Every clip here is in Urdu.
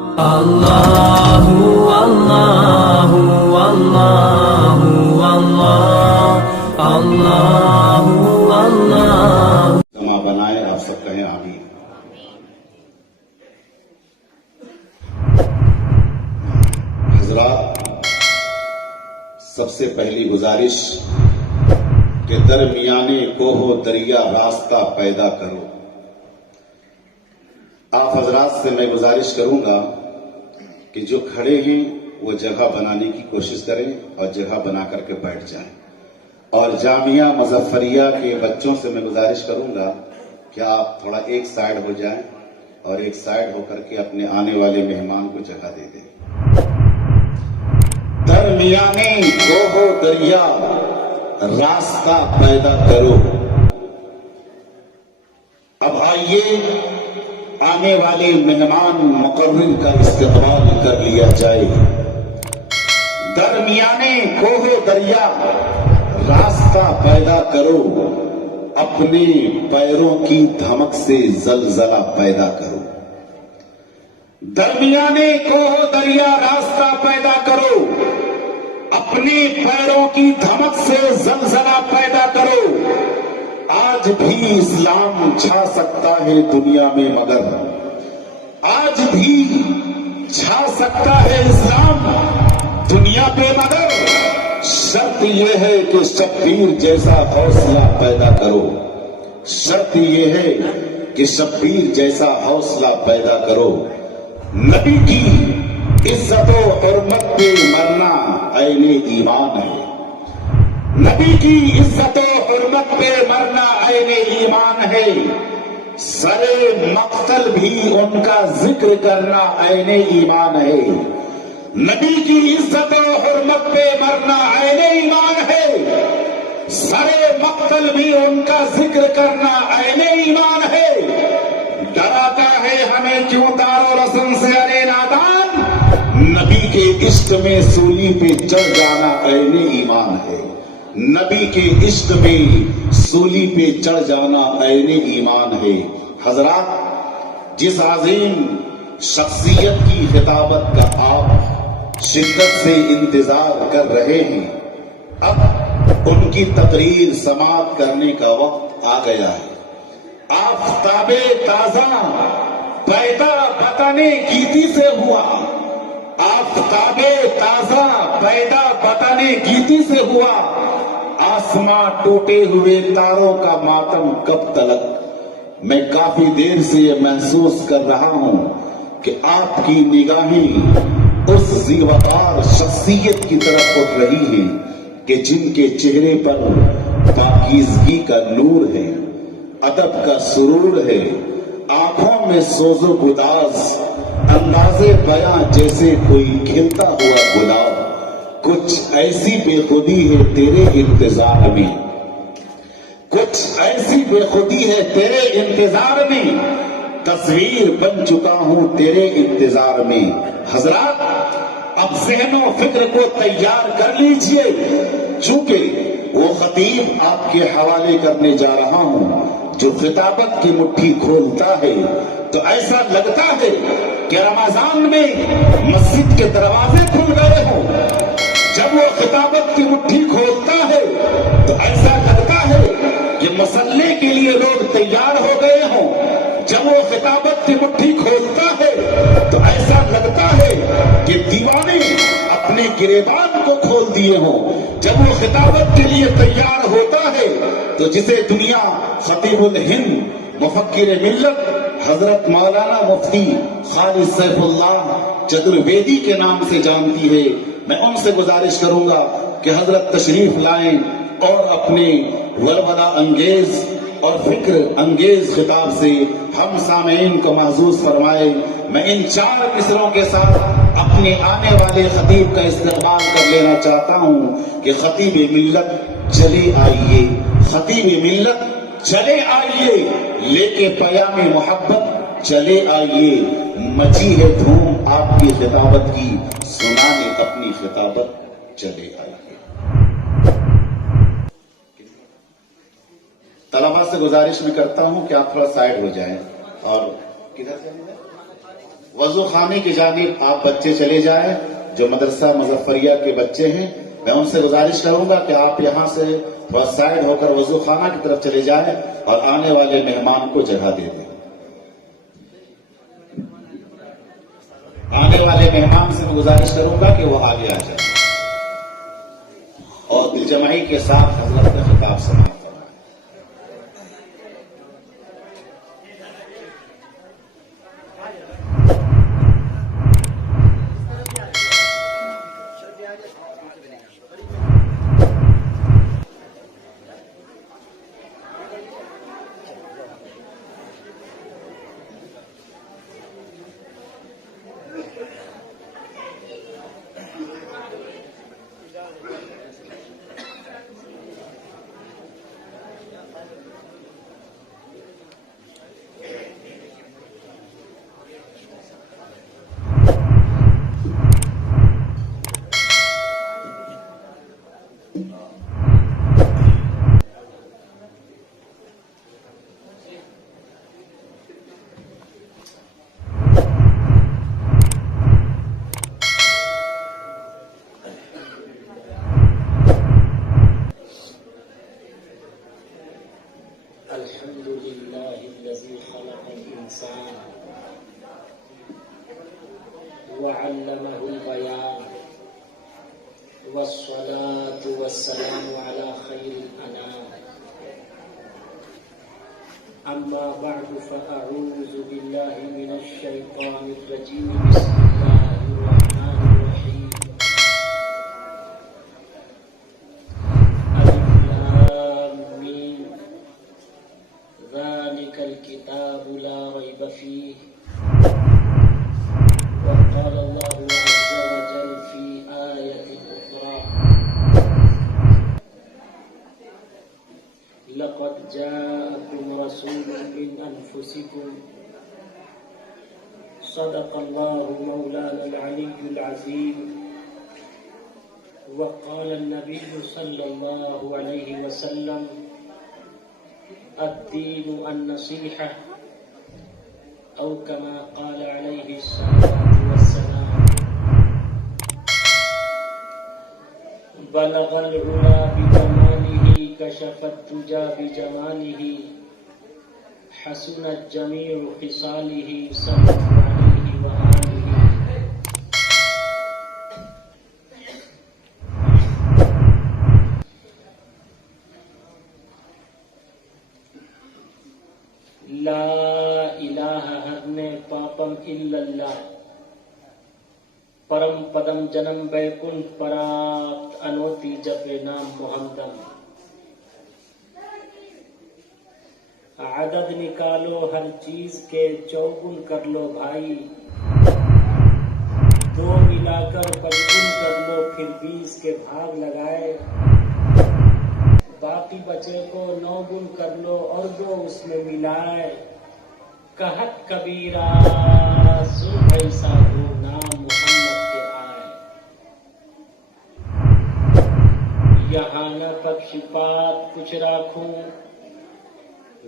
اللہ اللہ اللہ اللہ اللہ اللہ جمع بنائے آپ سب کہیں آمین۔ حضرات، سب سے پہلی گزارش کہ درمیانے کوہ و دریا راستہ پیدا کرو۔ آپ حضرات سے میں گزارش کروں گا کہ جو کھڑے ہیں وہ جگہ بنانے کی کوشش کریں اور جگہ بنا کر کے بیٹھ جائیں، اور جامعہ مظفریہ کے بچوں سے میں گزارش کروں گا کہ آپ تھوڑا ایک سائیڈ ہو جائیں اور ایک سائیڈ ہو کر کے اپنے آنے والے مہمان کو جگہ دے دیں۔ درمیانے کوہ و دریا راستہ پیدا کرو۔ اب آئیے آنے والے مہمان مقرر کا استقبال کر لیا جائے۔ درمیانے کوہ و دریا راستہ پیدا کرو، اپنے پیروں کی دھمک سے زلزلہ پیدا کرو۔ درمیانے کوہ و دریا راستہ پیدا کرو، اپنے پیروں کی دھمک سے زلزلہ پیدا کرو۔ آج بھی اسلام چھا سکتا ہے دنیا میں، مگر آج بھی چھا سکتا ہے اسلام دنیا پہ، مگر شرط یہ ہے کہ شبیر جیسا حوصلہ پیدا کرو۔ شرط یہ ہے کہ شبیر جیسا حوصلہ پیدا کرو۔ نبی کی عزت و حرمت پہ مرنا عین ایمان ہے۔ نبی کی عزت و حرمت پہ مرنا عین ایمان ہے۔ سر مقتل بھی ان کا ذکر کرنا عین ایمان ہے۔ نبی کی عزت و حرمت پہ مرنا عین ایمان ہے۔ سر مقتل بھی ان کا ذکر کرنا عین ایمان ہے۔ ڈراتا ہے ہمیں کیوں دار و رسم سے ارے نادان، نبی کے عشق میں سولی پہ چڑھ جانا عین ایمان ہے۔ نبی کے عشق میں سولی پہ چڑھ جانا عین ایمان ہے۔ حضرات، جس عظیم شخصیت کی خطابت کا آپ شدت سے انتظار کر رہے ہیں، اب ان کی تقریر سماعت کرنے کا وقت آ گیا ہے۔ آفتاب تازہ پیدا بتانے گیتی سے ہوا، آفتاب تازہ پیدا بتانے گیتی سے ہوا، آسماں ٹوٹے ہوئے تاروں کا ماتم کب تلک۔ میں کافی دیر سے یہ محسوس کر رہا ہوں کہ آپ کی نگاہیں اس زیوقار شخصیت کی طرف اٹھ رہی ہیں کہ جن کے چہرے پر پاکیزگی کا نور ہے، ادب کا سرور ہے، آنکھوں میں سوز و گداز، انداز بیاں جیسے کوئی کھلتا ہوا گلاب۔ کچھ ایسی بے خودی ہے تیرے انتظار میں، کچھ ایسی بے خودی ہے تیرے انتظار میں، تصویر بن چکا ہوں تیرے انتظار میں۔ حضرات، اب ذہن و فکر کو تیار کر لیجئے، چونکہ وہ خطیب آپ کے حوالے کرنے جا رہا ہوں جو خطابت کی مٹھی کھولتا ہے تو ایسا لگتا ہے کہ رمضان میں مسجد کے دروازے کھل گئے ہوں۔ جب وہ خطابت کی مٹھی کھولتا ہے تو ایسا لگتا ہے کہ مسلح کے لیے لوگ تیار ہو گئے ہوں۔ جب وہ خطابت کی مٹھی کھولتا ہے تو ایسا لگتا ہے کہ دیوانے اپنے گریبان کو کھول دیے ہوں۔ جب وہ خطابت کے لیے تیار ہوتا ہے تو جسے دنیا خطیب الہند مفکر ملت حضرت مولانا مفتی خالد سیف اللہ چترویدی کے نام سے جانتی ہے، میں ان سے گزارش کروں گا کہ حضرت تشریف لائیں اور اپنے ولولہ انگیز اور فکر انگیز خطاب سے ہم سامعین کو محظوظ فرمائے۔ میں ان 4 مصروں کے ساتھ اپنے آنے والے خطیب کا استقبال کر لینا چاہتا ہوں کہ خطیب ملت چلے آئیے، خطیب ملت چلے آئیے، لے کے پیام محبت چلے آئیے، مچی ہے دھوم آپ کی خطابت کی، سنانے اپنی خطابت چلے آئیے۔ طلبا سے گزارش میں کرتا ہوں کہ آپ تھوڑا سائڈ ہو جائیں اور کدھر سے وضو خانے کی جانب آپ بچے چلے جائیں. جو مدرسہ مظفریہ کے بچے ہیں میں ان سے گزارش کروں گا کہ آپ یہاں سے تھوڑا سائڈ ہو کر وضو خانہ کی طرف چلے جائیں اور آنے والے مہمان کو جگہ دے دیں. آنے والے مہمان سے میں گزارش کروں گا کہ وہ آگے آ جائیں اور دل جمعی کے ساتھ حضرت کا خطاب سماعت فرمائیں. الحمد لله الذي خلق الإنسان وعلمه البيان والصلاة والسلام على خير الأنام. أما بعد فأعوذ بالله من الشيطان الرجيم. بسم الله الرحمن الرحيم. ذلك الكتاب لا ريب فيه. وقال الله عز وجل في آية أخرى لقد جاءكم رسول من أنفسكم صدق الله مولانا العلي العظيم. وقال النبي صلى الله عليه وسلم الدين النصيحة أو كما قال عليه الصلاة والسلام. بلغ العلا بكماله كشف الدجى بجماله حسنت جميع خصاله صلى عليه وآله. لا الہ ہرنے پاپم الا اللہ پرم پدم جنم بیکنٹ پراپت انوتی جپ نام محمدم. عدد نکالو ہر چیز کے چوگن کر لو بھائی. 2 ملا کر 55 کر لو پھر 20 کے بھاگ لگائے. باقی بچے کو 9 گن کر لو اور 2 اس میں ملائے. کہت کبیرہ سن بھائی سادھو نام محمد کے آئے. یہاں نہ پکشپات کچھ راکھوں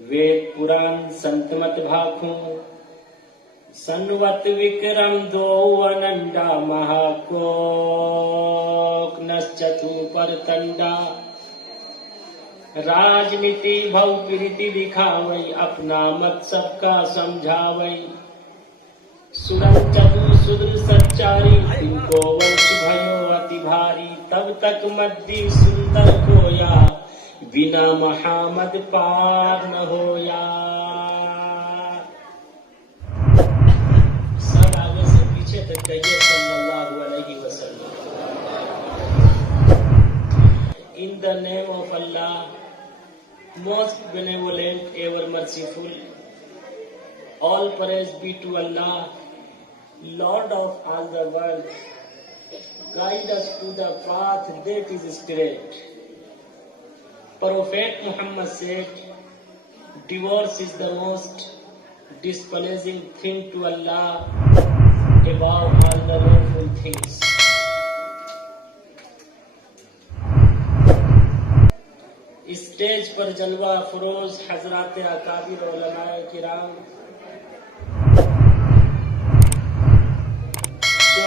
وید پران سنت مت بھاکھوں. سنوت وکرم 2 اننڈا مہاکوک نسچتو پر تنڈا. راجنیتی بھو پریتی دکھاوئی اپنا مت سب کا سمجھاوئی. سرن چتو سدر سچاری تم کو ورش بھیو اتی بھاری. تب تک مدی سندر کویا بنا محمد پار نہ ہویا. سب آگے سے پیچھے تک کہیے صلی اللہ علیہ وسلم. In the name of Allah, most benevolent, ever merciful, all praise be to Allah, Lord of all the world. Guide us to the path that is straight. Prophet Muhammad said, divorce is the most displeasing thing to Allah above all the lawful things. Stage پر جلوہ افروز حضرات اکابر علماء کرام،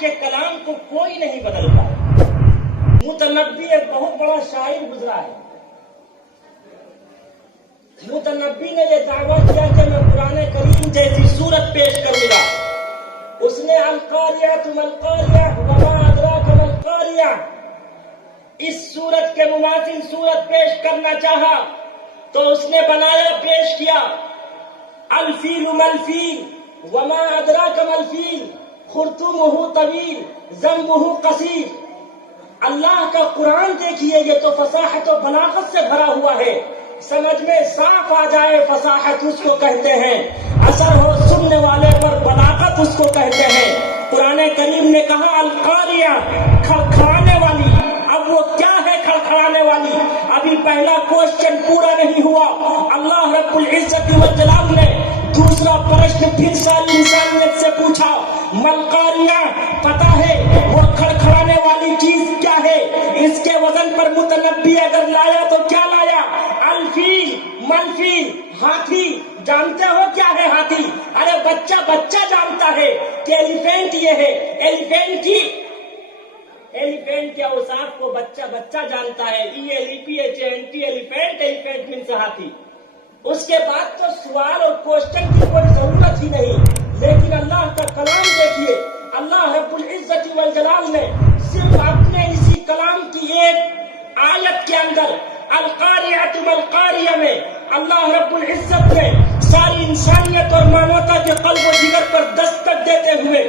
کے کلام کو کوئی نہیں بدل پایا۔ متنبی ایک بہت بڑا شاعر گزرا ہے۔ متنبی نے یہ دعویٰ کیا کہ میں قرآن کریم جیسی سورت پیش کروں گا۔ اس نے القاریہ ملقاریہ وما ادراک ملقاریہ اس سورت کے مماثل سورت پیش کرنا چاہا تو اس نے بنایا، پیش کیا الفیل ملفیل وما ادراک ملفیل خرطومہ طویل ذنبہ قصیر۔ اللہ کا قرآن دیکھیے، یہ تو فصاحت و بلاغت سے بھرا ہوا ہے، سمجھ میں صاف آ جائے فصاحت اس کو کہتے ہیں، اثر ہو سننے والے پر بلاغت اس کو کہتے ہیں۔ قرآن کریم نے کہا القاریہ، کھڑکھڑانے والی۔ اب وہ کیا ہے کھڑکھڑانے والی؟ ابھی پہلا کوشچن پورا نہیں ہوا، اللہ رب العزت والجلال نے دوسرا پرشن پھر ساری انسانیت سے پوچھا، ملقاریہ، پتا ہے وہ کھڑکھڑانے والی چیز کیا ہے؟ اس کے وزن پر متنبی اگر لایا تو کیا لایا؟ الفیل ملفیل، ہاتھی۔ جانتے ہو کیا ہے ہاتھی؟ ارے بچہ جانتا ہے کہ ایلیفینٹ یہ ہے، ایلیفینٹ کے اوصاف کو بچہ جانتا ہے، ایلیفینٹ مینس ہاتھی۔ اس کے بعد تو سوال اور کوشچن کی کوئی ضرورت ہی نہیں۔ لیکن اللہ کا کلام دیکھیے، اللہ رب العزت والجلال نے صرف اپنے اسی کلام کی ایک آیت کے اندر القاریہ ملقاریہ میں اللہ رب العزت نے ساری انسانیت اور مانوتا کے قلب و جگر پر دستک دیتے ہوئے،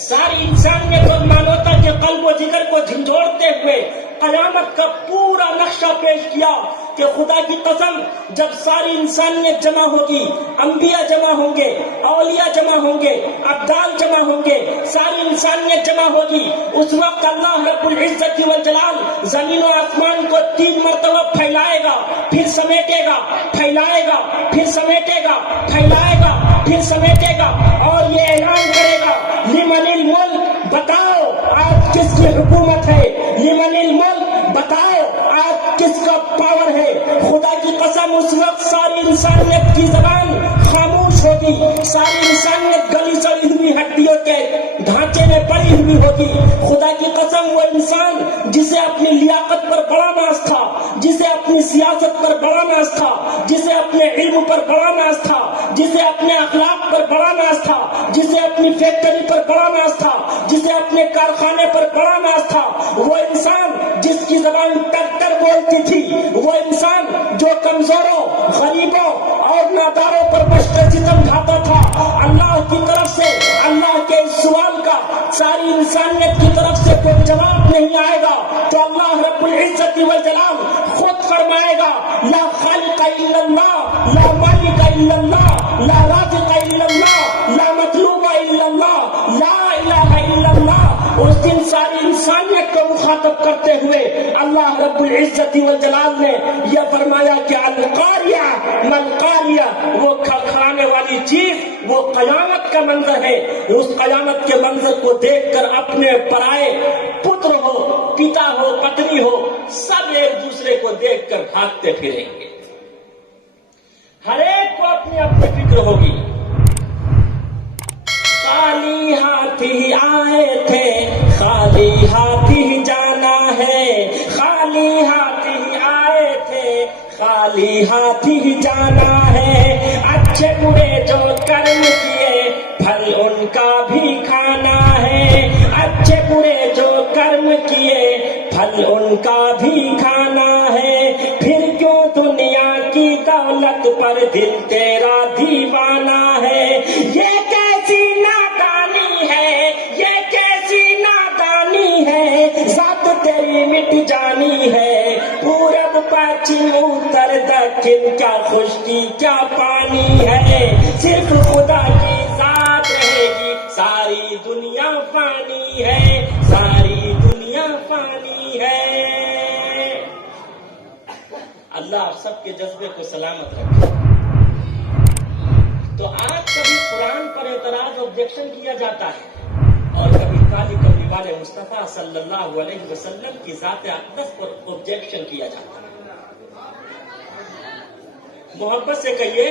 ساری انسانیت اور مانوتا کے قلب و جگر کو جھنجھوڑتے ہوئے قیامت کا پورا نقشہ پیش کیا کہ خدا کی قسم جب ساری انسانیت جمع ہوگی، انبیاء جمع ہوں گے، اولیاء جمع ہوں گے، ابدال جمع ہوں گے، ساری انسانیت جمع ہوگی، اس وقت اللہ رب العزت والجلال زمین و آسمان کو 3 مرتبہ پھیلائے گا، پھر سمیٹے گا، پھیلائے گا، پھر سمیٹے گا، پھیلائے گا، پھر سمیٹے گا، اور یہ اعلان کرے گا لمن الملک، بتاؤ آج کس کی حکومت ہے؟ لمن الملک، بتاؤ آج کس کا پاور ہے؟ خدا کی قسم اس وقت ساری انسانیت کی زبان خاموش ہوگی، ساری انسانیت گلی سڑی ہوئی ہڈیوں کے ڈھانچے میں پڑی ہوئی ہوگی۔ خدا کی قسم وہ انسان جسے اپنی لیاقت پر بڑا ناز تھا، جسے اپنی سیاست پر بڑا ناز تھا، جسے اپنے علم پر بڑا ناز تھا، جسے اپنے اخلاق پر بڑا ناز تھا، جسے اپنی فیکٹری پر بڑا ناز تھا، جسے اپنے کارخانے پر بڑا ناز تھا، وہ انسان جس کی زبان ٹکر بولتی تھی، وہ انسان جو کمزوروں، غریبوں اور ناداروں پر مشق ستم ڈھاتا تھا، اللہ کی طرف سے اللہ کے اس سوال کا ساری انسانیت کی طرف سے کوئی جواب نہیں آئے گا تو اللہ رب العزت والجلال خود فرمائے گا لا خالق الا اللہ، لا مالک الا اللہ، لا رازق الا اللہ، لا مطلوب الا اللہ، لا الہ الا اللہ۔ اس دن ساری انسانیت کو مخاطب کرتے ہوئے اللہ رب العزت والجلال نے یہ فرمایا کہ القاریہ ملقاریہ، وہ کھڑکھڑانے والی چیز وہ قیامت کا منظر ہے۔ اس قیامت کے منظر کو دیکھ کر اپنے پرائے پتر ہو، پتا ہو، پتنی ہو، سب ایک دوسرے کو دیکھ کر بھاگتے پھریں گے۔ ہر ایک کو اپنی اپنی فکر ہوگی۔ خالی ہاتھی آئے تھے، خالی ہاتھی جانا ہے، خالی ہاتھی آئے تھے، خالی ہاتھی جانا ہے، اچھے برے جو کرم کیے پھل ان کا بھی کھانا ہے، اچھے برے جو کرم کیے پھل ان کا بھی کھانا ہے، پھر کیوں دنیا کی دولت پر دل تیرا دیوانہ ہے، یہ کیسی نادانی ہے، یہ کیسی نادانی ہے، ذات تیری مٹ جانی ہے، پورب پچھم اتر دکن کیا خشکی کیا پانی ہے، صرف خدا کی ذات رہے گی، ساری دنیا فانی ہے، ساری دنیا فانی ہے۔ اللہ آپ سب کے جذبے کو سلامت رکھے۔ تو آج کبھی قرآن پر اعتراض آبجیکشن کیا جاتا ہے اور کبھی کالی کملی والے مصطفیٰ صلی اللہ علیہ وسلم کی ذات اقدس پر آبجیکشن کیا جاتا ہے۔ محبت سے کہیے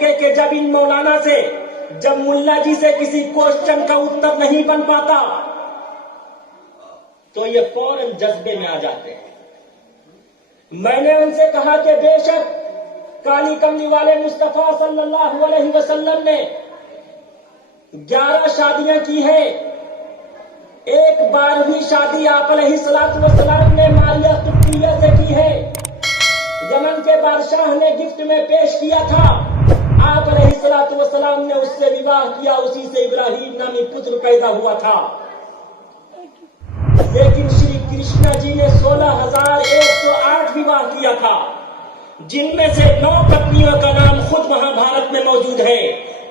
گے کہ جب ان مولانا سے، جب ملا جی سے کسی کوشچن کا اتر نہیں بن پاتا تو یہ فوراً جذبے میں آ جاتے ہیں۔ میں نے ان سے کہا کہ بے شک کالی کملی والے مصطفیٰ صلی اللہ علیہ وسلم نے 11 شادیاں کی ہیں، ایک 12ویں شادی آپ علیہ السلام نے ماریہ قبطیہ سے کی ہے۔ یمن کے بادشاہ نے گفٹ میں پیش کیا تھا، آپ علیہ السلام نے اس سے وواہ کیا، اسی سے ابراہیم نامی پتر پیدا ہوا تھا۔ لیکن شری کرشنا جی نے 16,108 وواہ کیا تھا، جن میں سے 9 پتنیوں کا نام خود مہا بھارت میں موجود ہے۔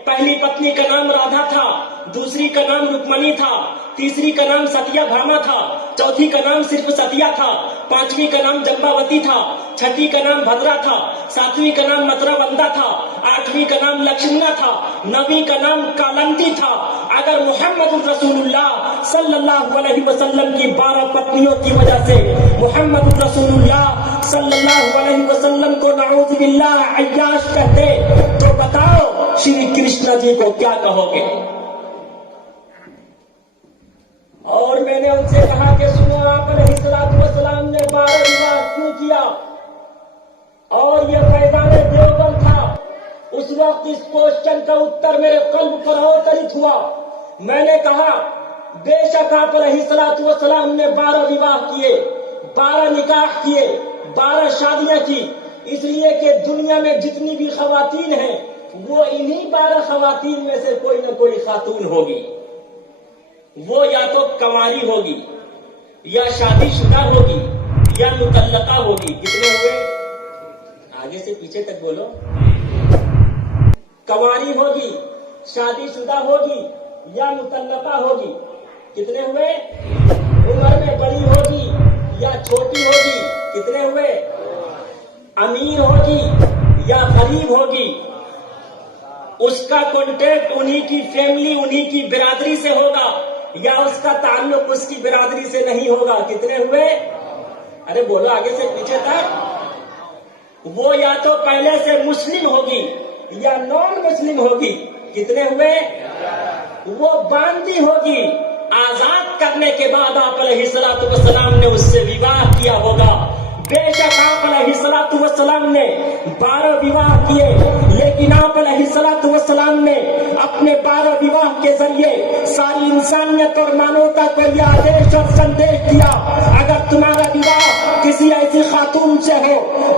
پہلی پتنی کا نام رادھا تھا، دوسری کا نام رکمنی تھا، تیسری کا نام ستیا بھاما تھا، چوتھی کا نام صرف ستیا تھا، پانچویں کا نام جمباوتی تھا، چھٹی کا نام بھدرا تھا، ساتویں کا نام مترا وندا تھا، آٹھویں کا نام لکشمنا تھا، نویں کا نام کالنتی تھا۔ اگر محمد رسول اللہ صلی اللہ علیہ وسلم کی 12 پتنیوں کی وجہ سے محمد رسول اللہ صلی اللہ علیہ وسلم کو نعوذ باللہ عیاش کہتے تو بتاؤ شری کرشنا جی کو کیا کہو گے؟ اور میں نے ان سے کہا کہ سنو، آپ علیہ السلام نے 12 وواہ کیوں کیا؟ اور یہ فیضان دیوبند تھا۔ اس وقت اس کوشچن کا اتر میرے قلب پر اوترت ہوا۔ میں نے کہا بے شک آپ علیہ السلام نے 12 وواہ کیے، 12 نکاح کیے، 12 شادیاں کی، اس لیے کہ دنیا میں جتنی بھی خواتین ہیں وہ انہی 12 خواتین میں سے کوئی نہ کوئی خاتون ہوگی۔ وہ یا تو کنواری ہوگی، یا شادی شدہ ہوگی، یا مطلقہ ہوگی۔ کتنے ہوئے؟ آگے سے پیچھے تک بولو۔ کنواری ہوگی، شادی شدہ ہوگی، یا مطلقہ ہوگی۔ کتنے ہوئے؟ عمر میں بڑی ہوگی یا چھوٹی ہوگی۔ کتنے ہوئے؟ امیر ہوگی یا غریب ہوگی۔ اس کا کانٹیکٹ انہی کی فیملی، انہی کی برادری سے ہوگا، یا اس کا تعلق اس کی برادری سے نہیں ہوگا۔ کتنے ہوئے؟ ارے بولو آگے سے پیچھے تک۔ وہ یا تو پہلے سے مسلم ہوگی یا نان مسلم ہوگی۔ کتنے ہوئے؟ وہ باندی ہوگی، آزاد کرنے کے بعد آپ علیہ السلام نے اس سے وواہ کیا ہوگا۔ بے شک آپ علیہ السلام نے 12 وواہ کیے، لیکن آپ علیہ السلام نے اپنے 12 وواہ کے ذریعے ساری انسانیت اور مانوتا کو یہ آدیش اور سندیش دیا، اگر تمہارا وواہ کسی ایسی خاتون سے ہو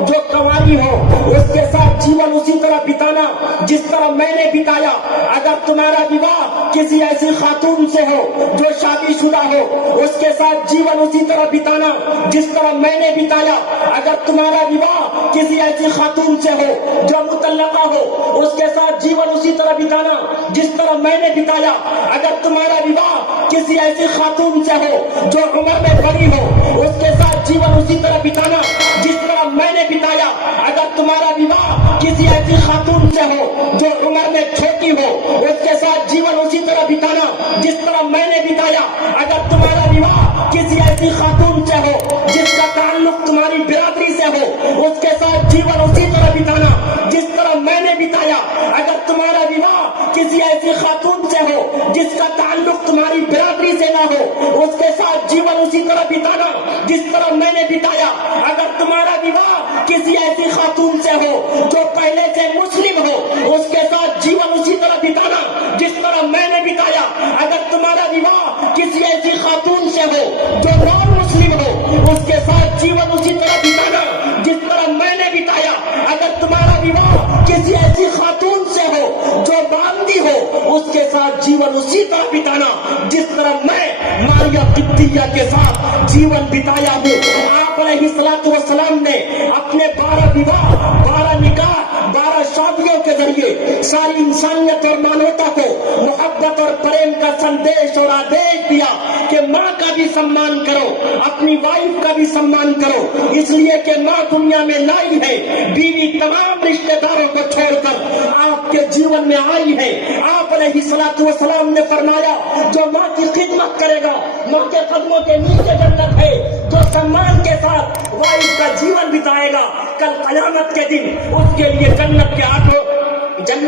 جو کنواری ہو، اس کے ساتھ جیون اسی طرح بتانا جس طرح میں نے بتایا۔ اگر تمہارا وواہ کسی ایسی خاتون سے ہو جو شادی شدہ ہو، اس کے ساتھ جیون اسی طرح بتانا جس طرح میں نے بتایا۔ اگر تمہارا وواہ کسی ایسی خاتون سے ہو جو مطلقہ ہو، اس کے ساتھ جیون اسی طرح بتانا جس طرح میں نے بتایا۔ اگر تمہارا وواہ کسی ایسی خاتون سے ہو جو عمر میں بڑی ہو، اس کے ساتھ جیون اسی طرح بتانا جس طرح میں نے بتایا۔ اگر تمہارا وواہ کسی ایسی خاتون سے ہو جو عمر میں چھوٹی ہو، اس کے ساتھ جیون اسی طرح بتانا جس طرح میں نے بتایا۔ اگر تمہارا وواہ کسی ایسی خاتون سے ہو جس کا تعلق تمہاری برادری سے ہو، اس کے ساتھ جیون اسی طرح بتانا جس طرح میں نے بتایا۔ اگر تمہارا وواہ کسی ایسی خاتون سے ہو جس کا تعلق تمہاری برادری سے نہ ہو، اس کے ساتھ جیون اسی طرح بتانا جس طرح میں نے بتایا۔ اگر تمہارا وواہ کسی ایسی خاتون سے ہو جو پہلے سے مسلم ہو، اس کے ساتھ جیون اسی طرح بتانا جس طرح میں نے بتایا۔ اگر تمہارا وواہ کسی ایسی خاتون سے ہو جو نان مسلم ہو، اس کے ساتھ جیون اسی طرح بتانا جس طرح میں نے بتایا۔ اگر تمہارا وواہ کسی ایسی خاتون سے ہو جو باندی ہو، اس کے ساتھ جیون اسی طرح بتانا جس طرح میں ماریہ قبطیہ کے ساتھ جیون بتایا ہوں۔ آپ علیہ السلام نے اپنے 12 وواہ، 12 نکاح، 12 شادیوں کے ذریعے ساری انسانیت اور مانوتا کو محبت اور پریم کا سندیش اور آدیش دیا کہ ماں کا بھی سمان کرو، اپنی وائف کا بھی سمان کرو، اس لیے کہ ماں دنیا میں لائی ہے، بیوی تمام رشتہ داروں کو چھوڑ کر آپ کے جیون میں آئی ہے۔ آپ علیہ السلام نے فرمایا جو ماں کی خدمت کرے گا، ماں کے قدموں کے نیچے جنت ہے، جو سمان کے ساتھ وائف کا جیون بتائے گا، کل قیامت کے دن اس کے لیے جنت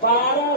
12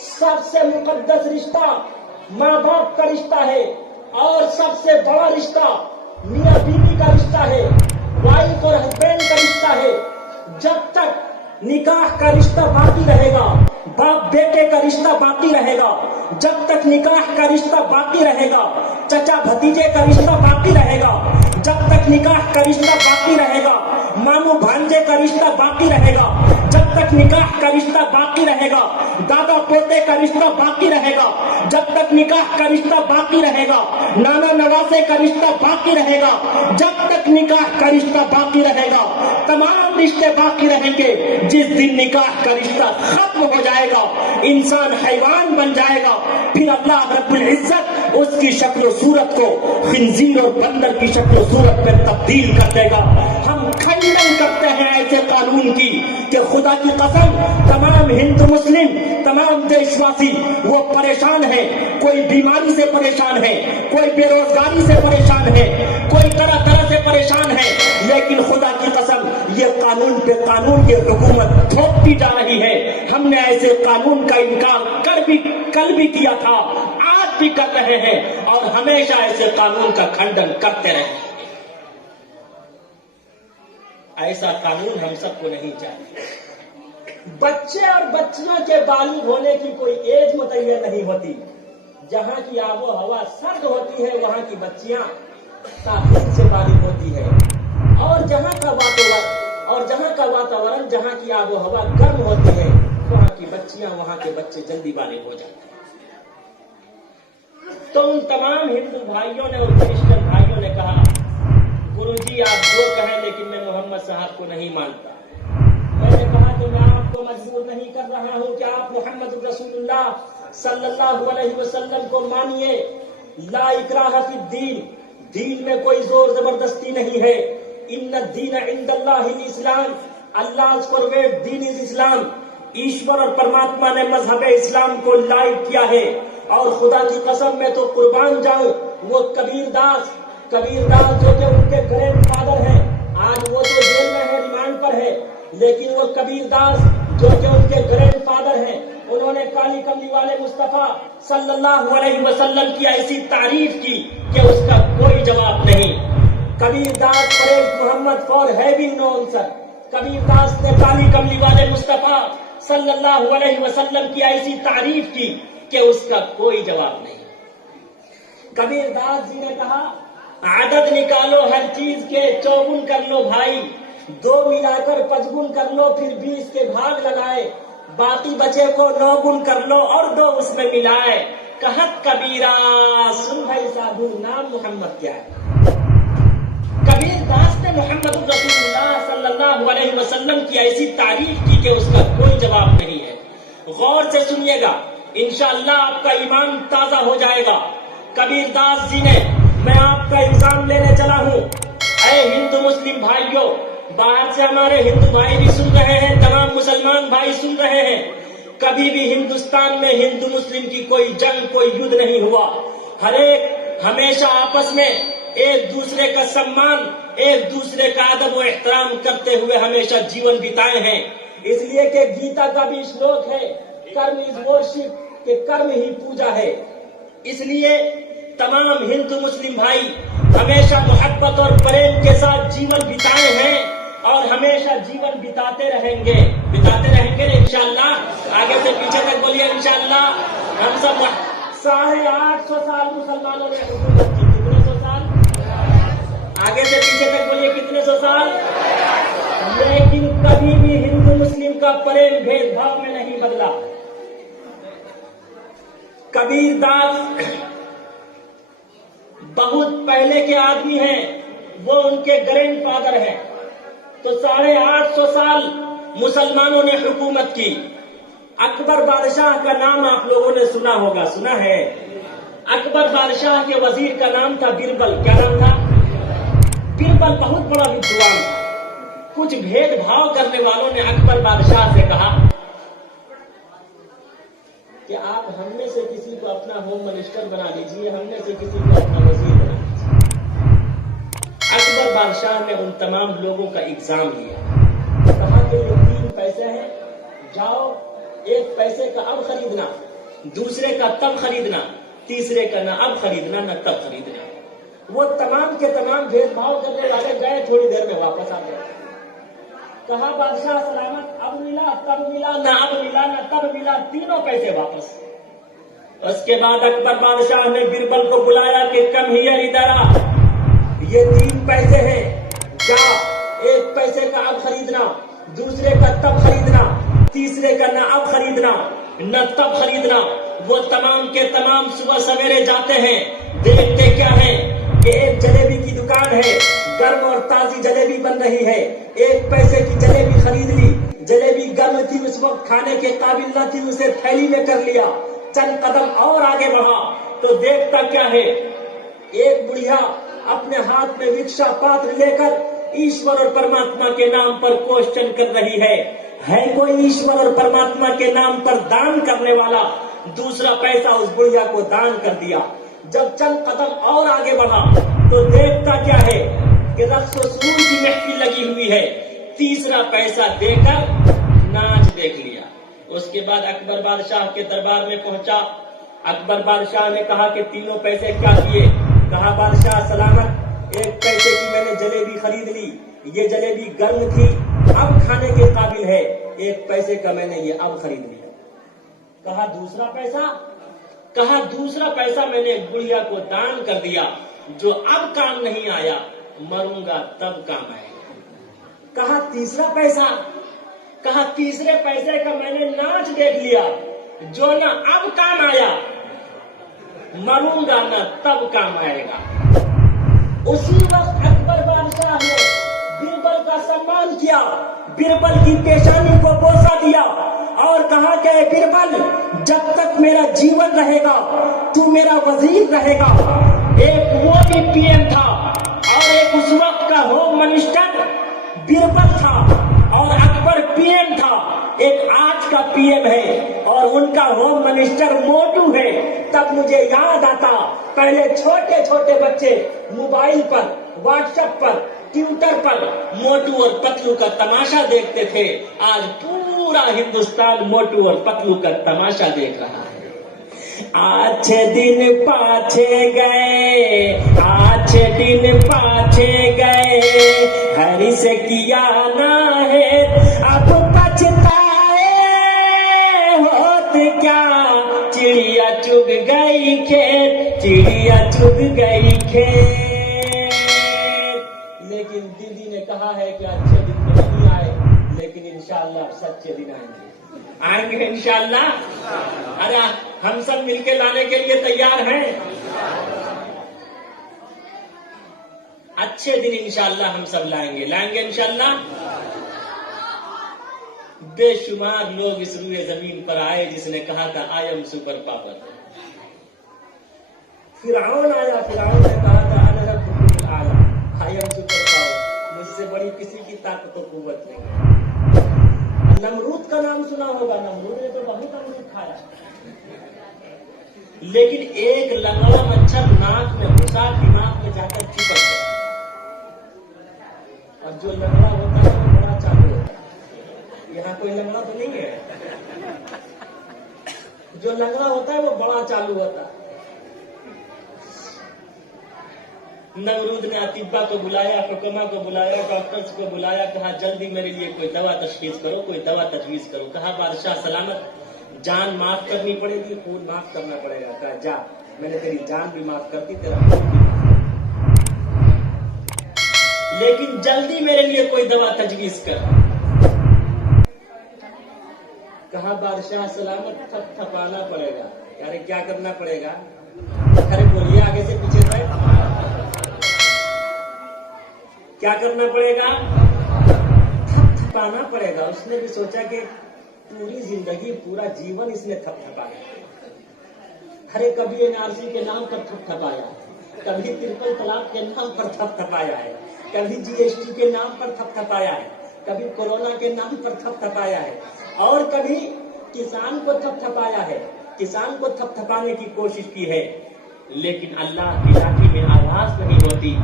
سب سے مقدس رشتہ ماں باپ کا رشتہ ہے اور سب سے بڑا رشتہ میاں بیوی کا رشتہ ہے، وائف اور ہسبینڈ کا رشتہ ہے۔ جب تک نکاح کا رشتہ باقی رہے گا، باپ بیٹے کا رشتہ باقی رہے گا، جب تک نکاح کا رشتہ باقی رہے گا، چچا بھتیجے کا رشتہ باقی رہے گا، جب تک نکاح کا رشتہ باقی رہے گا، ماموں بھانجے کا رشتہ باقی رہے گا، جب تک نکاح کا رشتہ باقی رہے گا، دادا پوتے کا رشتہ باقی رہے گا، جب تک نکاح کا رشتہ باقی رہے گا، نانا نواسے کا رشتہ باقی رہے گا، جب تک نکاح کا رشتہ باقی رہے گا، تمام رشتے باقی رہیں گے۔ جس دن نکاح کا رشتہ ختم ہو جائے گا، انسان حیوان بن جائے گا، پھر اللہ رب العزت اس کی شکل و صورت کو خنزیر اور بندر کی شکل و صورت میں تبدیل کر دے گا۔ ہم کھنڈن کرتے ہیں ایسے قانون کی کہ خدا کی قسم تمام ہندو مسلم تمام دیش واسی وہ پریشان ہیں، کوئی بیماری سے پریشان ہے، کوئی بے روزگاری سے پریشان ہے، کوئی طرح طرح سے پریشان ہے، لیکن خدا کی قسم یہ قانون پہ قانون کی حکومت تھوپتی جا رہی ہے۔ ہم نے ایسے قانون کا انکار کل بھی کیا تھا، آج بھی کر رہے ہیں اور ہمیشہ ایسے قانون کا کھنڈن کرتے رہیں۔ ایسا قانون ہم سب کو نہیں چاہیے۔ بچے اور بچیاں کے بالغ ہونے کی کوئی ایج متعین نہیں ہوتی۔ جہاں کی آب و ہوا سرد ہوتی ہے وہاں کی بچیاں تاخیر سے بالغ ہوتی ہے، اور جہاں کا واتاورن جہاں کی آب و ہوا گرم ہوتی ہے وہاں کی بچیاں وہاں کے بچے جلدی بالغ ہو جاتے ہیں۔ تو ان تمام ہندو بھائیوں نے اور کرسچن بھائیوں نے کہا گرو جی آپ جو کہیں لیکن میں محمد صاحب کو نہیں مانتا۔ میں نے کہا کہ میں آپ کو مجبور نہیں کر رہا ہوں کہ آپ محمد رسول اللہ صلی اللہ علیہ وسلم کو مانیے۔ لا اکراہ فی الدین، دین میں کوئی زور زبردستی نہیں ہے۔ ان الدین عند اللہ الاسلام، Allah's favorite دین از اسلام۔ ایشور اور پرماتما نے مذہب اسلام کو لائق کیا ہے، اور خدا کی قسم میں تو قربان جاؤں وہ کبیر داس جو کہ ان کے گرینڈ فادر ہیں، آج وہ تو جیل میں ہے، ریمانڈ پر ہے، لیکن وہ کبیر داس جو کہ ان کے گرینڈ فادر ہیں، انہوں نے کالی کملی والے مصطفیٰ صلی اللہ علیہ وسلم کی ایسی تعریف کی کہ اس کا کوئی جواب نہیں۔ کبیر داس پریز محمد فار ہیونگ نو آنسر۔ کبیر داس نے کالی کملی والے مصطفیٰ صلی اللہ علیہ وسلم کی ایسی تعریف کی کہ اس کا کوئی جواب نہیں۔ کبیر داس جی نے کہا عدد نکالو ہر چیز کے، 54 کر لو بھائی، 2 ملا کر 55 کر لو، پھر 20 کے بھاگ لگائے، باقی بچے کو 9 گن کر لو اور 2 اس میں ملائے۔ کہت کبیرہ سن بھائی سادھو، نام محمد کیا ہے؟ کبیر داس نے محمد رسول اللہ صلی اللہ علیہ وسلم کی ایسی تعریف کی کہ اس کا کوئی جواب نہیں ہے۔ غور سے سنیے گا، انشاءاللہ آپ کا ایمان تازہ ہو جائے گا۔ کبیر داس جی نے، میں آپ کا ایگزام لینے چلا ہوں، اے ہندو مسلم بھائیوں، باہر سے ہمارے ہندو بھائی بھی سن رہے ہیں، تمام مسلمان بھائی سن رہے ہیں، کبھی بھی ہندوستان میں ہندو مسلم کی کوئی جنگ، کوئی یدھ نہیں ہوا۔ ہر ایک ہمیشہ آپس میں ایک دوسرے کا سمان، ایک دوسرے کا ادب و احترام کرتے ہوئے ہمیشہ جیون بتائے ہیں۔ اس لیے کہ گیتا کا بھی شلوک ہے، کرم از ورشپ، کہ کرم ہی پوجا ہے۔ اس لیے تمام ہندو مسلم بھائی ہمیشہ محبت اور پریم کے ساتھ جیون بتائے ہیں اور ہمیشہ جیون بتاتے رہیں گے نا انشاءاللہ۔ آگے سے پیچھے تک بولیے انشاءاللہ۔ ہم سب 850 سال مسلمانوں نے حکومت کی، کتنے سو سال؟ آگے سے پیچھے تک بولیے کتنے سو سال؟ لیکن کبھی بھی ہندو مسلم کا پریم بھید بھاؤ میں نہیں بدلا۔ کبیر داس بہت پہلے کے آدمی ہیں، وہ ان کے گرینڈ فادر ہیں، تو 850 سال مسلمانوں نے حکومت کی۔ اکبر بادشاہ کا نام آپ لوگوں نے سنا ہوگا، سنا ہے؟ اکبر بادشاہ کے وزیر کا نام تھا بربل۔ کیا نام تھا؟ بربل بہت بڑا ودوان تھا۔ کچھ بھید بھاؤ کرنے والوں نے اکبر بادشاہ سے کہا کہ آپ ہم میں سے کسی کو اپنا ہوم منسٹر بنا دیجیے، ہم میں سے کسی کو اپنا وزیر بنا دیجیے۔ اکبر بادشاہ نے ان تمام لوگوں کا ایگزام لیا، کہا کہ یہ 3 پیسے ہیں، جاؤ ایک پیسے کا اب خریدنا، دوسرے کا تب خریدنا، تیسرے کا نہ اب خریدنا نہ تب خریدنا۔ وہ تمام کے تمام بھید بھاؤ کرنے والے گئے، تھوڑی دیر میں واپس آ گئے۔ کہا بادشاہ سلامت، اب ملا تب ملا، نہ اب ملا نہ تب ملا، تینوں پیسے واپس۔ اس کے بعد اکبر بادشاہ نے بربل کو بلایا کہ کم ہی ادھر آ، یہ 3 پیسے ہیں، جا ایک پیسے کا اب خریدنا، دوسرے کا تب خریدنا، تیسرے کا نہ اب خریدنا نہ تب خریدنا۔ وہ تمام کے تمام صبح سویرے جاتے ہیں، دیکھتے کیا ہے کہ ایک جلیبی کی دکان ہے، گرم اور تازی جلیبی بن رہی ہے، ایک پیسے کی جلیبی خرید لی، جلیبی گرم تھی، اس وقت کھانے کے قابل نہ تھی، اسے تھیلی میں کر لیا، چند قدم اور آگے بڑھا تو دیکھتا کیا ہے، ایک بڑھیا اپنے ہاتھ میں وکشا پاتر لے کر ایشور اور پرماتما کے نام پر کوشچن کر رہی ہے کوئی ایشور اور پرماتما کے نام پر دان کرنے والا؟ دوسرا پیسہ اس بڑھیا کو دان کر دیا۔ جب چند قدم اور آگے بڑھا تو دیکھتا کیا ہے کہ رقص و سرور کی محفل لگی ہوئی ہے، تیسرا پیسہ دے کر ناچ دیکھ لیا۔ اس کے بعد اکبر بادشاہ کے دربار میں پہنچا۔ اکبر بادشاہ نے کہا کہ تینوں پیسے کیا کیے؟ کہا بادشاہ سلامت، ایک پیسے کی میں نے جلیبی خرید لی، یہ جلیبی گرم تھی، اب کھانے کے قابل ہے، ایک پیسے کا میں نے یہ اب خرید لیا۔ کہا دوسرا پیسہ؟ کہا دوسرا پیسہ میں نے بڑھیا کو دان کر دیا، جو اب کام نہیں آیا، مروں گا تب کام آئے گا۔ کہا تیسرا پیسہ؟ کہا تیسرے پیسے کا میں نے ناچ دیکھ لیا، جو نہ اب کام آیا، مروں گا نہ تب کام آئے گا۔ اسی وقت اکبر بادشاہ نے بربل کا سمان کیا، بربل کی پیشانی کو بوسہ دیا اور کہا کہ اے بربل، جب تک میرا جیون رہے گا تو میرا وزیر رہے گا۔ ایک وہ بھی پی ایم تھا اور ایک اس وقت کا ہوم منسٹر بربل تھا اور اکبر پی ایم تھا، ایک آج کا پی ایم ہے اور ان کا ہوم منسٹر موٹو ہے۔ تب مجھے یاد آتا، پہلے چھوٹے چھوٹے بچے موبائل پر، واٹس ایپ پر، ٹویٹر پر موٹو اور پتلو کا تماشا دیکھتے تھے، آج پورا ہندوستان موٹو اور پتلو کا تماشا دیکھ رہا ہے۔ آچھے دن پاچھے گئے، آچھے دن پاچھے گئے، ہری سے کیا نہ ہے اب پچھتائے، ہوت کیا چڑیا چگ گئی کھیت، چڑیا چگ گئی کھیت۔ لیکن دیدی نے کہا ہے کہ اچھے دن تو نہیں آئے، لیکن انشاءاللہ سچے دن آئیں گے انشاءاللہ۔ ارے ہم سب مل کے لانے کے لیے تیار ہیں؟ اچھے دن انشاءاللہ ہم سب لائیں گے انشاءاللہ۔ بے شمار لوگ اس روئے زمین پر آئے جس نے کہا تھا آئی ایم سپر پاور۔ فرعون آیا، فرعون نے کہا تھا انا ربکم الاعلی، آئی ایم سپر پاور، مجھ سے بڑی کسی کی طاقت و قوت نہیں۔ نمرود کا نام سنا ہوگا، نمرود نے تو بہت امرود کھایا، لیکن ایک لنگڑا مچھر ناک میں گھسا، دماغ میں جا کر چپک گیا۔ اور جو لنگڑا ہوتا ہے وہ بڑا چالو ہوتا ہے، یہاں کوئی لنگڑا تو نہیں ہے، جو لنگڑا ہوتا ہے وہ بڑا چالو ہوتا ہے۔ نمرود نے اطباء کو بلایا، حکما کو بلایا، ڈاکٹرز کو بلایا، کہا جلدی میرے لیے کوئی دوا تشخیص کرو، کوئی دوا تجویز کرو۔ کہا بادشاہ سلامت، جان معاف کرنی پڑے گی، خون معاف کرنا پڑے گا۔ کہا جا، میں نے تیری جان بھی معاف کر دی، تیرا خون بھی معاف، لیکن جلدی میرے لیے کوئی دوا تجویز کر۔ کہا بادشاہ سلامت، تھپ تھپانا پڑے گا۔ یار کیا کرنا پڑے گا؟ ارے بولیے آگے سے پیچھے سے کیا کرنا پڑے گا؟ تھپ تھپانا پڑے گا۔ اس نے بھی سوچا کہ پوری زندگی، پورا جیون اس نے تھپ تھپایا، ارے کبھی این آر سی کے نام پر تھپ تھپایا، کبھی ٹرپل طلاق کے نام پر تھپ تھپایا ہے، کبھی جی ایس ٹی کے نام پر تھپ تھپایا ہے، کبھی کورونا کے نام پر تھپ تھپایا ہے، اور کبھی کسان کو تھپ تھپایا ہے، کسان کو تھپ تھپانے کی کوشش کی ہے، لیکن اللہ کی لاٹھی میں آواز نہیں ہوتی۔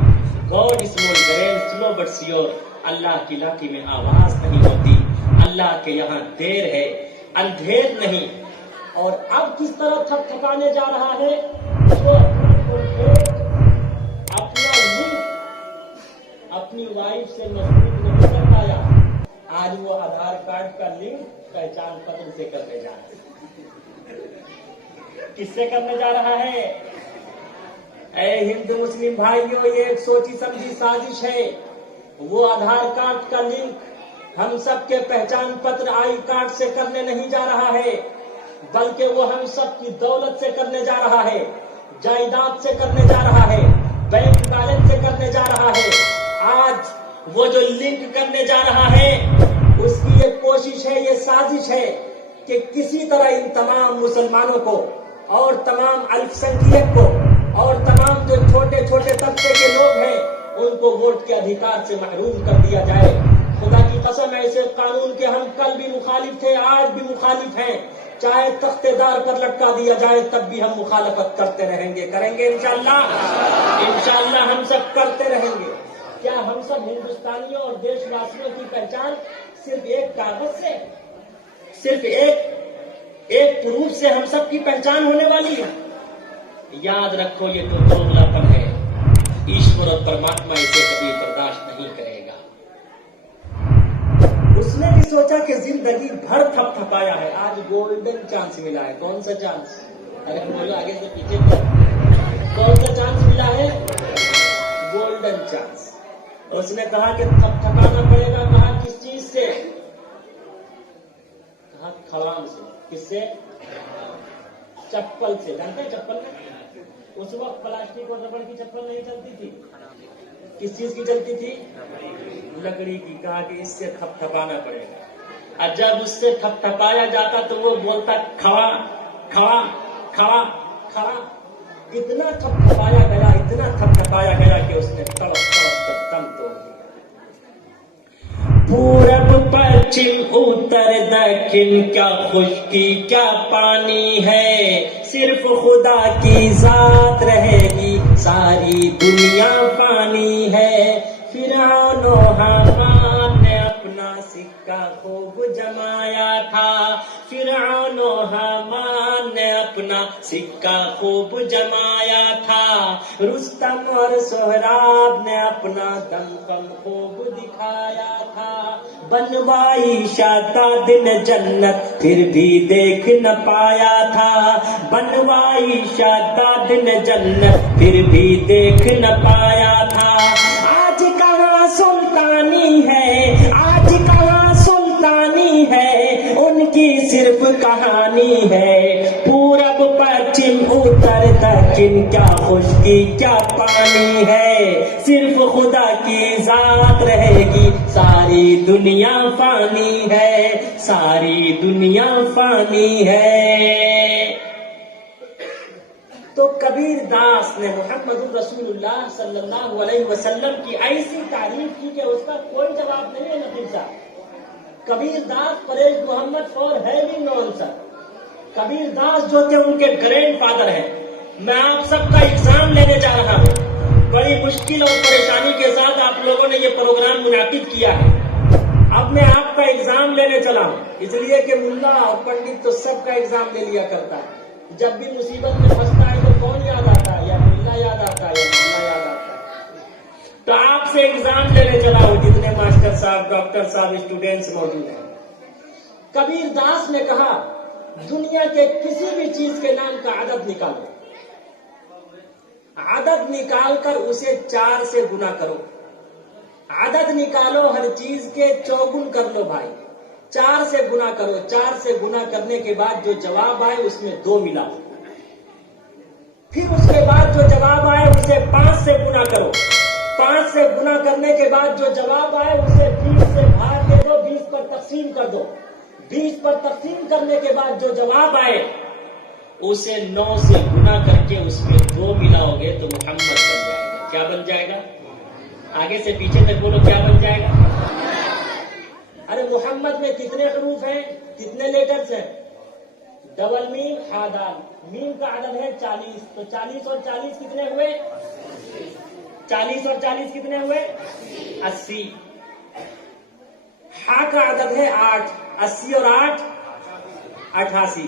God's mill grind slow but sure, اللہ کی لاٹھی میں آواز نہیں ہوتی، اللہ کے یہاں دیر ہے، اندھیر نہیں. اور اب کس طرح تھپ تھپانے جا رہا ہے؟ جو اپنا لنک اپنی وائف سے مضبوط نہیں کر پایا، آج وہ آدھار کارڈ کا لنک پہچان پتر سے کرنے جا رہا ہے. کس سے کرنے جا رہا ہے؟ اے ہندو مسلم بھائیوں، یہ ایک سوچی سمجھی سازش ہے. وہ آدھار کارڈ کا لنک ہم سب کے پہچان پتر آئی کارڈ سے کرنے نہیں جا رہا ہے، بلکہ وہ ہم سب کی دولت سے کرنے جا رہا ہے، جائیداد سے کرنے جا رہا ہے، بینک بیلنس سے کرنے جا رہا ہے. آج وہ جو لنک کرنے جا رہا ہے، اس کی یہ کوشش ہے، یہ سازش ہے کہ کسی طرح ان تمام مسلمانوں کو اور تمام الپسنکھیک کو اور تمام جو چھوٹے چھوٹے طبقے کے لوگ ہیں ان کو ووٹ کے ادھیکار سے محروم کر دیا جائے. خدا کی قسم، ایسے قانون کے ہم کل بھی مخالف تھے، آج بھی مخالف ہیں. چاہے تختے دار پر لٹکا دیا جائے تب بھی ہم مخالفت کرتے رہیں گے، کریں گے انشاءاللہ. انشاءاللہ ہم سب کرتے رہیں گے. کیا ہم سب ہندوستانیوں اور دیش واسیوں کی پہچان صرف ایک کاغذ سے، صرف ایک پروف سے ہم سب کی پہچان ہونے والی ہے؟ یاد رکھو، یہ تو دوگلاپن ہے. ایشور اور پرماتما اسے کبھی برداشت نہیں کرے گا. اس نے بھی سوچا کہ زندگی بھر تھپ تھپایا ہے، آج گولڈن چانس ملا ہے. کون سا چانس؟ ارے بولو آگے سے پیچھے کر. کون سا چانس ملا ہے؟ Golden chance. اس نے کہا کہ تھپ تھپانا پڑے گا. کہا کس چیز سے؟ کہا کھوان سے. کس سے؟ چپل سے. جانتے ہیں چپل؟ اس وقت پلاسٹک اور ربڑ کی چپل نہیں چلتی تھی. کس چیز کی چلتی تھی؟ لکڑی کی. کہا کہ اس سے تھپ تھپانا پڑے گا. اور جب اس سے تھپ تھپایا جاتا تو وہ بولتا کھوا کھوا کھوا کھوا. اتنا تھپ تھپایا گیا، اتنا تھپ تھپایا گیا کہ اس نے تڑپ تڑپ کر دم توڑ دیا. پورب پچھم اتر دکن، کیا خشکی کیا پانی ہے، صرف خدا کی ذات رہے گی، ساری دنیا پانی ہے. فرعون و حامان نے اپنا سکہ خوب جمایا تھا. فرعون و حامان نے اپنا سکہ خوب جمایا تھا. رستم اور سہراب نے اپنا دمخم خوب دکھایا تھا. بنوائی شاداد نے جنت پھر بھی دیکھ نہ پایا تھا. بنوائی شاداد نے جنت پھر بھی دیکھ نہ پایا تھا. آج کہاں سلطانی ہے، آج کہاں سلطانی ہے، ان کی صرف کہانی ہے. پورب پچھم اتر دکن، کیا خشکی کیا پانی ہے، صرف خدا کی ذات رہے گی، ساری دنیا فانی ہے، ساری دنیا فانی ہے. تو کبیر داس نے محمد رسول اللہ صلی اللہ علیہ وسلم کی ایسی تعریف کی کہ اس کا کوئی جواب نہیں ہے. نتیجہ کبیر داس پریش محمد فور ہیونگ نو آنسر. کبیر داس جو تھے ان کے گرینڈ فادر ہیں. میں آپ سب کا ایگزام لینے جا رہا ہوں. بڑی مشکل اور پریشانی کے ساتھ آپ لوگوں نے یہ پروگرام منعقد کیا ہے. اب میں آپ کا ایگزام لینے چلا ہوں، اس لیے کہ ملا اور پنڈت تو سب کا ایگزام لے لیا کرتا ہے. جب بھی مصیبت میں پھنستا ہے تو کون یاد آتا ہے؟ یا ملا یاد آتا ہے یا ملا یاد آتا ہے. تو آپ سے ایگزام لینے چلا ہوں، جتنے ماسٹر صاحب، ڈاکٹر صاحب، اسٹوڈینٹس موجود ہیں. کبیر داس نے کہا دنیا کے کسی بھی چیز کے نام کا عدد نکالو، عدد نکال کر اسے 4 سے گنا کرو. عدد نکالو، ہر چیز کے چوگن کر لو بھائی. 4 سے گنا کرو. 4 سے گنا کرنے کے بعد جو جواب آئے اس میں 2 ملاؤ. پھر اس کے بعد جو جواب آئے اسے 5 سے گنا کرو. 5 سے گنا کرنے کے بعد جو جواب آئے اسے 20 سے بھاگ دے دو، 20 پر تقسیم کر دو. 20 پر تقسیم کرنے کے بعد جو جواب آئے اسے 9 سے گنا کر کے اس میں 2 ملاؤ گے تو محمد بن جائے گا. کیا بن جائے گا؟ آگے سے پیچھے تک بولو، کیا بن جائے گا؟ ارے محمد میں کتنے حروف ہیں، کتنے لیٹرز ہیں؟ ڈبل میم ہادال. میم کا عدد ہے 40. تو 40 اور 40 کتنے ہوئے؟ 40 اور 40 کتنے ہوئے؟ 80. ہا کا عدد ہے 8. 80 اور 8 88,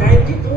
92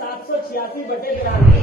786/92।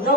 9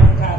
18,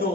2,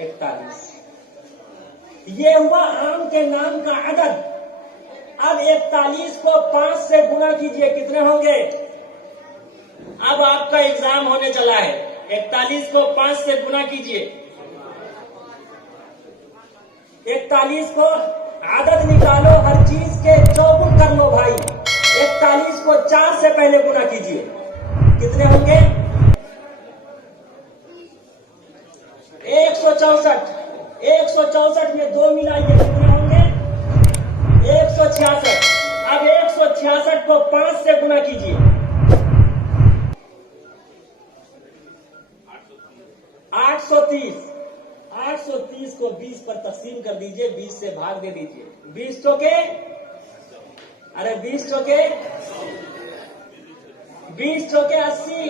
41। یہ ہوا آم کے نام کا عدد. اب 41 کو 5 سے گنا کیجئے, کتنے ہوں گے؟ اب آپ کا ایگزام ہونے چلا ہے. 41 کو 5 سے گنا کیجئے. 41 کو عدد نکالو, ہر چیز کے چوگن کر لو بھائی. 41 کو 4 سے پہلے گنا کیجئے, کتنے ہوں گے؟ 164. 164 میں 2 ملائیے, کتنے ہوں گے؟ 166. اب 166 کو 5 سے گنا کیجئے. 830. 830 کو 20 پر تقسیم کر دیجئے, 20 سے بھاگ دے دیجئے. 20 چوکے, ارے 20 چوکے 20 چوکے 80.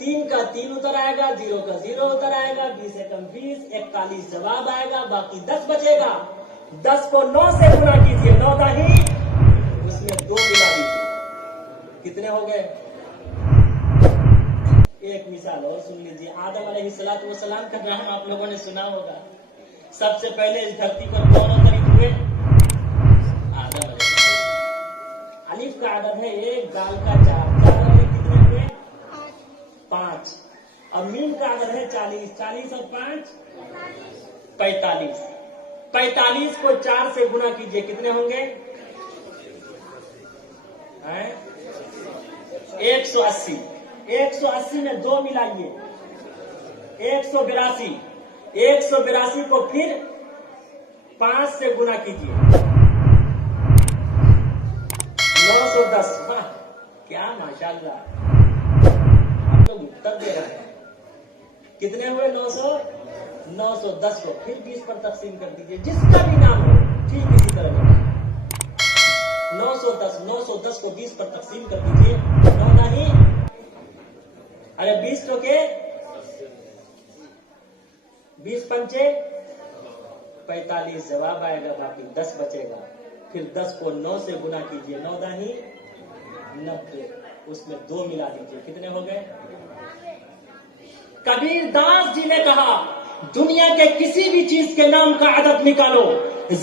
3 کا 3 اتر آئے گا, 0 کا 0 اتر آئے گا, 20 ایکم 20, 41 جواب آئے گا, باقی 10 بچے گا. 10 کو 9 سے گنا کیجئے, 9 دہی, اس میں 2 ملا دیجئے, کتنے ہو گئے؟ ایک مثال اور سن لیجیے. آدم علیہ السلام کا نام آپ لوگوں نے سنا ہوگا. سب سے پہلے اس دھرتی پر کون اوترت ہوئے؟ آدم علیہ السلام. الف کا عدد ہے 1, دال کا 4, 4 والے کتنے ہوئے؟ 5. اب میم کا عدد ہے 40, 40 اور 5 45. 45 کو 4 سے گنا کیجئے, کتنے ہوں گے؟ 180. 180 میں 2 ملائیے, 182. 182 کو پھر 5 سے گنا کیجئے, 910. کیا ماشاءاللہ, آپ لوگ اتر دے رہے ہیں. کتنے ہوئے؟ 900. 910 کو پھر 20 پر تقسیم کر دیجئے, جس کا بھی نام ہو ٹھیک اسی طرح. 910 کو 20 پر تقسیم کر دیجئے, 9 نہیں, ارے 20 چوکے 20 پنچے 45 جواب آئے گا, باقی 10 بچے گا. پھر 10 کو 9 سے گنا کیجئے, 9 دہی 90, اس میں 2 ملا دیجئے, کتنے ہو گئے؟ کبیر داس جی نے کہا دنیا کے کسی بھی چیز کے نام کا عدد نکالو,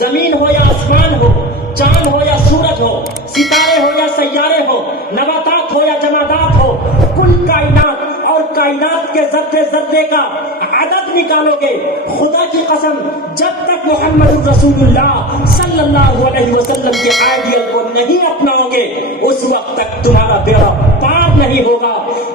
زمین ہو یا آسمان ہو, چاند ہو یا سورج ہو, ستارے ہو یا سیارے ہو, نباتات ہو یا جمادات ہو, کل کائنات اور کائنات کے ذرے ذرے کا عدد نکالو گے, خدا کی قسم جب تک محمد رسول اللہ صلی اللہ علیہ وسلم کے آئیڈیل کو نہیں اپناؤ گے اس وقت تک تمہارا بیڑا پار نہیں ہوگا.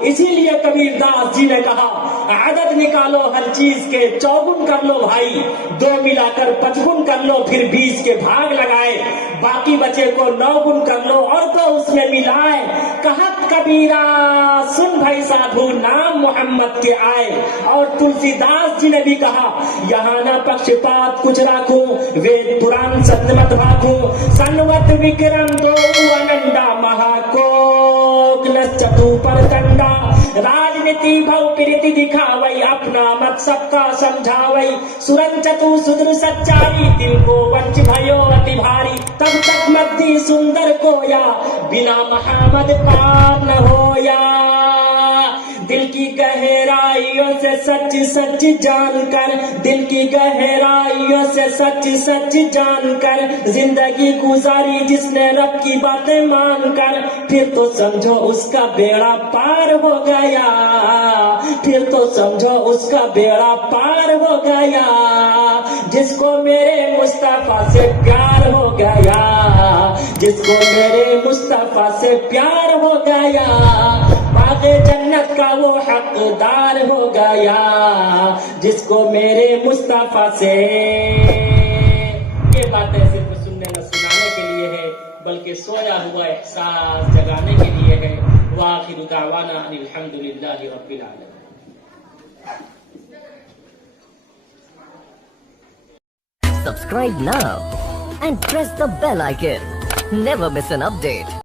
اسی لیے کبیر داس جی نے کہا عدد نکالو, ہر چیز کے چوگن کر لو بھائی, 2 ملا کر 55 کر لو, پھر 20 کے بھاگ لگائے, باقی بچے کو 9 گن کر لو اور 2 اس میں ملائے. کہت کبیرہ سن بھائی سادھو, نام محمد کے آئے. اور تلسی داس جی نے بھی کہا یہاں نہ پکشپات کچھ راکھوں, وید پران ست مت بھاکوں, سنوت وکرم 2 انندا مہاکوک نچتو پرتنڈا, راجنیتی بھو پریتی دکھاوئی, اپنا مت سب کا سمجھاوئی, سرنچتو سدر سچائی, دل کو ونچ بھیو اتی بھاری, تب تک مدی سندر کویا, بنا محمد پار نہ ہویا. دل کی گہرائیوں سے سچ سچ جان کر, دل کی گہرائیوں سے سچ سچ جان کر, زندگی گزاری جس نے رب کی باتیں مان کر, پھر تو سمجھو اس کا بیڑا پار ہو گیا, پھر تو سمجھو اس کا بیڑا پار ہو گیا. جس کو میرے مصطفیٰ سے پیار ہو گیا, جس کو میرے مصطفیٰ سے پیار ہو گیا, باغ جنت کا وہ حقدار ہو گیا. جس کو میرے مصطفیٰ سے, یہ باتیں صرف سننے نہ سنانے کے لیے ہے بلکہ سویا ہوا احساس جگانے کے لیے ہے. وآخر دعوانا ان الحمدللہ رب العالمین. Subscribe now and press the bell icon. Never miss an update.